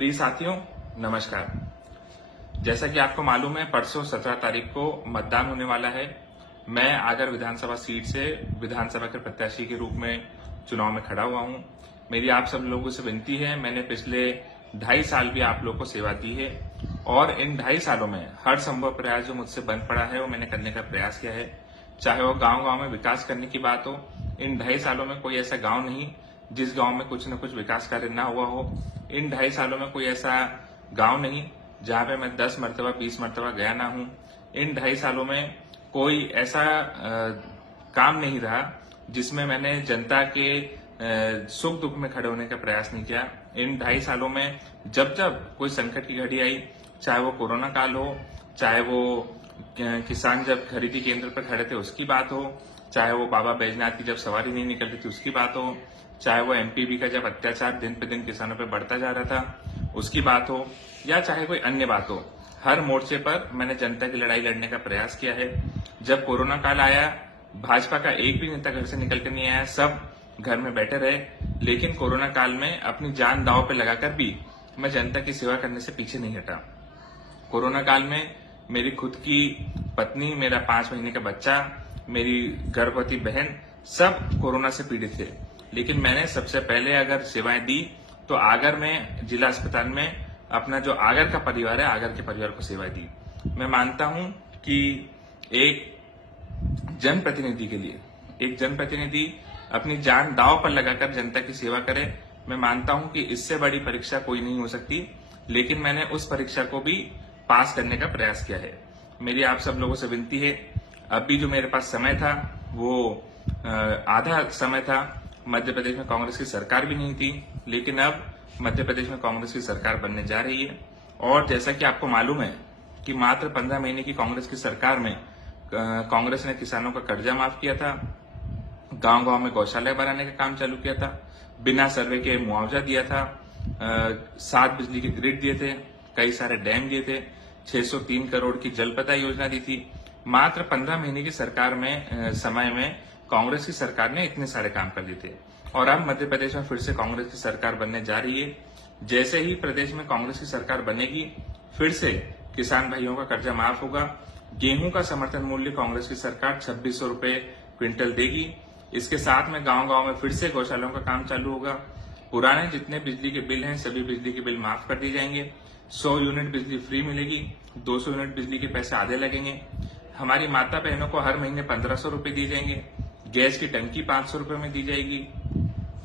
प्रिय साथियों, नमस्कार। जैसा कि आपको मालूम है, परसों 17 तारीख को मतदान होने वाला है। मैं आगर विधानसभा सीट से विधानसभा के प्रत्याशी के रूप में चुनाव में खड़ा हुआ हूं। मेरी आप सब लोगों से विनती है, मैंने पिछले 2.5 साल भी आप लोगों को सेवा दी है और इन 2.5 सालों में हर संभव प्रयास जो मुझसे बन पड़ा है वो मैंने करने का प्रयास किया है। चाहे वो गांव-गांव में विकास करने की बात हो, इन 2.5 सालों में कोई ऐसा गांव नहीं जिस गांव में कुछ न कुछ विकास कार्य ना हुआ हो। इन 2.5 सालों में कोई ऐसा गांव नहीं जहां पे मैं 10 मरतबा 20 मरतबा गया ना हूं। इन 2.5 सालों में कोई ऐसा काम नहीं रहा जिसमें मैंने जनता के सुख दुख में खड़े होने का प्रयास नहीं किया। इन 2.5 सालों में जब जब कोई संकट की घड़ी आई, चाहे वो कोरोना काल हो, चाहे वो किसान जब खरीदी केंद्र पर खड़े थे उसकी बात हो, चाहे वो बाबा बैजनाथ की जब सवारी नहीं निकल रही थी उसकी बात हो, चाहे वो एमपीबी का जब अत्याचार दिन पे दिन किसानों पे बढ़ता जा रहा था उसकी बात हो, या चाहे कोई अन्य बात हो, हर मोर्चे पर मैंने जनता की लड़ाई लड़ने का प्रयास किया है। जब कोरोना काल आया, भाजपा का एक भी नेता घर से निकल कर नहीं आया, सब घर में बैठे रहे। लेकिन कोरोना काल में अपनी जान दांव पे लगाकर भी मैं जनता की सेवा करने से पीछे नहीं हटा। कोरोना काल में मेरी खुद की पत्नी, मेरा 5 महीने का बच्चा, मेरी गर्भवती बहन सब कोरोना से पीड़ित थे। लेकिन मैंने सबसे पहले अगर सेवाएं दी तो आगर में जिला अस्पताल में अपना जो आगर का परिवार है, आगर के परिवार को सेवाएं दी। मैं मानता हूं कि एक जनप्रतिनिधि अपनी जान दांव पर लगाकर जनता की सेवा करे। मैं मानता हूं कि इससे बड़ी परीक्षा कोई नहीं हो सकती, लेकिन मैंने उस परीक्षा को भी पास करने का प्रयास किया है। मेरी आप सब लोगों से विनती है, अब भी जो मेरे पास समय था वो आधा समय था। मध्य प्रदेश में कांग्रेस की सरकार भी नहीं थी, लेकिन अब मध्य प्रदेश में कांग्रेस की सरकार बनने जा रही है। और जैसा कि आपको मालूम है कि मात्र 15 महीने की कांग्रेस की सरकार में कांग्रेस ने किसानों का कर्जा माफ किया था, गांव-गांव में गौशाला बनाने का काम चालू किया था, बिना सर्वे के मुआवजा दिया था, 7 बिजली के ग्रिड दिए थे, कई सारे डैम दिए थे, 603 करोड़ की जलप्रदाय योजना दी थी। मात्र 15 महीने की सरकार में समय में कांग्रेस की सरकार ने इतने सारे काम कर दिए थे। और अब मध्य प्रदेश में फिर से कांग्रेस की सरकार बनने जा रही है। जैसे ही प्रदेश में कांग्रेस की सरकार बनेगी, फिर से किसान भाइयों का कर्जा माफ होगा। गेहूं का समर्थन मूल्य कांग्रेस की सरकार 2600 रुपए क्विंटल देगी। इसके साथ में गांव-गांव में फिर से गौशालाओं का काम चालू होगा। पुराने जितने बिजली के बिल हैं, सभी बिजली के बिल माफ कर दिए जाएंगे। 100 यूनिट बिजली फ्री मिलेगी, 200 यूनिट बिजली के पैसे आधे लगेंगे। हमारी माता बहनों को हर महीने 1500 रुपए दिए जाएंगे। गैस की टंकी 500 रुपए में दी जाएगी।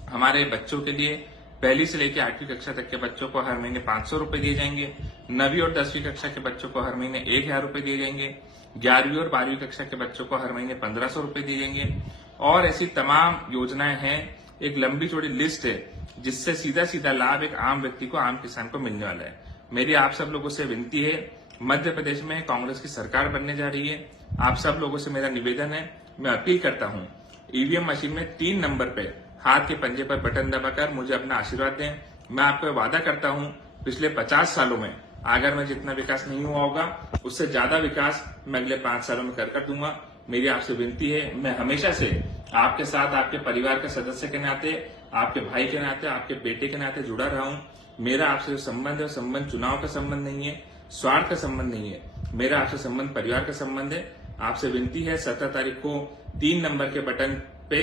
हमारे बच्चों के लिए पहली से लेकर 8वीं कक्षा तक के बच्चों को हर महीने 500 रुपए दिए जाएंगे। 9वीं और 10वीं कक्षा के बच्चों को हर महीने 1000 रुपए दिए जाएंगे। 11वीं और 12वीं कक्षा के बच्चों को हर महीने 1500 रुपए दिए जाएंगे। और ऐसी तमाम योजनाएं हैं, एक लंबी चौड़ी लिस्ट है जिससे सीधा सीधा लाभ एक आम व्यक्ति को, आम किसान को मिलने वाला है। मेरी आप सब लोगों से विनती है, मध्य प्रदेश में कांग्रेस की सरकार बनने जा रही है। आप सब लोगों से मेरा निवेदन है, मैं अपील करता हूं, ईवीएम मशीन में 3 नंबर पे हाथ के पंजे पर बटन दबाकर मुझे अपना आशीर्वाद दें। मैं आपको वादा करता हूं, पिछले 50 सालों में आगर में जितना विकास नहीं हुआ होगा, उससे ज्यादा विकास मैं अगले 5 सालों में कर दूंगा। मेरी आपसे विनती है, मैं हमेशा से आपके साथ, आपके परिवार के सदस्य के नाते, आपके भाई के नाते, आपके बेटे के नाते जुड़ा रहा हूं। मेरा आपसे जो संबंध है, संबंध चुनाव का संबंध नहीं है, स्वार्थ का संबंध नहीं है, मेरा आपसे संबंध परिवार का संबंध है। आपसे विनती है, 17 तारीख को 3 नंबर के बटन पे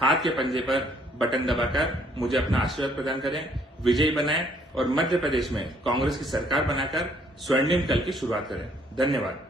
हाथ के पंजे पर बटन दबाकर मुझे अपना आशीर्वाद प्रदान करें, विजयी बनाएं और मध्य प्रदेश में कांग्रेस की सरकार बनाकर स्वर्णिम कल की शुरुआत करें। धन्यवाद।